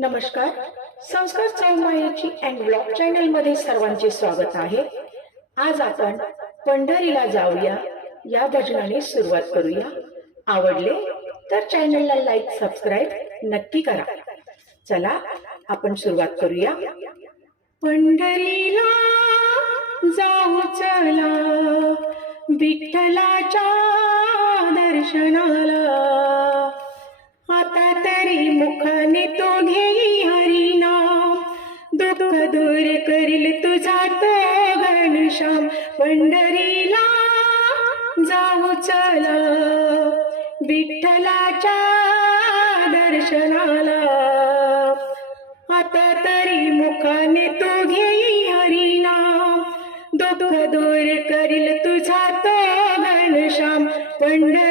नमस्कार. संस्कार चौमायाची and blog चॅनलमध्ये सर्वांचे स्वागत आहे. आज आपण पंढरीला जाऊया. या भजनाने सुरुवात करूया. आवडले तर चॅनलला लाईक सबस्क्राईब नक्की करा. चला आपण सुरुवात करूया. पंढरीला जाऊ चला. विठ्ठलाच्या दर्शनाला. दुःख दूर करील तुझा तो घनश्याम पंढरीला जाऊ चला विठ्ठलाच्या दर्शनाला. आता तरी मुखाने तो घेई हरिनाम दुःख दूर करील तुझा तो घनश्याम पंढरी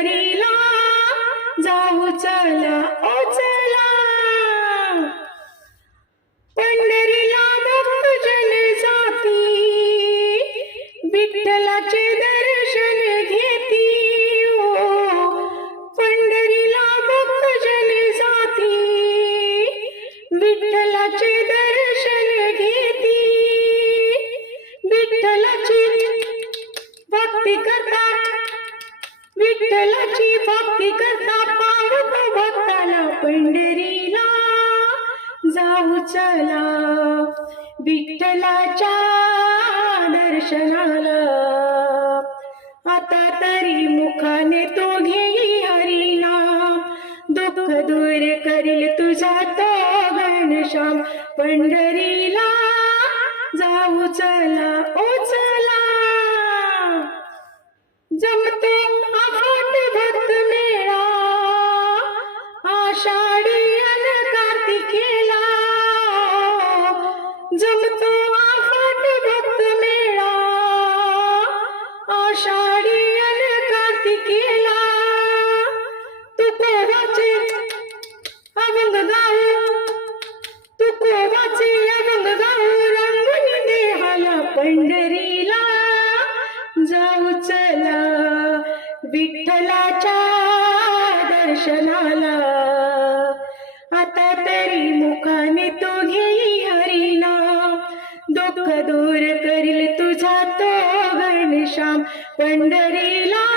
विठ्ठलाचे दर्शन घेती. विठ्ठलाची भक्ती करतात. विठ्ठलाची भक्ती करता पावत भक्ताला पंढरीला जाऊ चला. विठ्ठलाच्या दर्शनाला. आता तरी मुखाने तो घेई हरिनाम दुःख दूर करील तो श्याम पंढरीला. जाऊ चला ओ चला. जमतो आफाट भक्त मेळा. आषाढी अन कार्तिकेला. जमतो आफाट भक्त मेळा. आषाढी अन कार्तिकेला. विठ्ठलाच्या दर्शनाला. आता तरी मुखाने तो घेई हरिना दुःख दूर करील तुझा तो घनश्याम. पंढरीला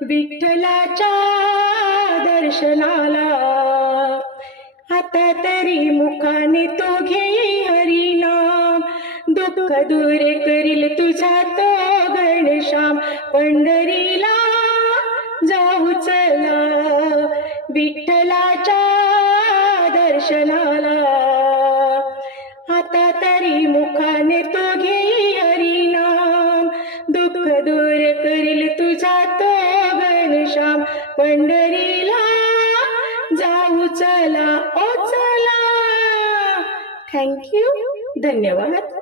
विठ्ठलाच्या दर्शनाला. आता तरी मुखाने तो घेई हरिनाम. दुःख दूर करील तुझा तो घनश्याम. पंढरीला जाऊ चला. विठ्ठलाच्या दर्शनाला. पंढरीला जाऊ चला ओ चला. थँक्यू धन्यवाद.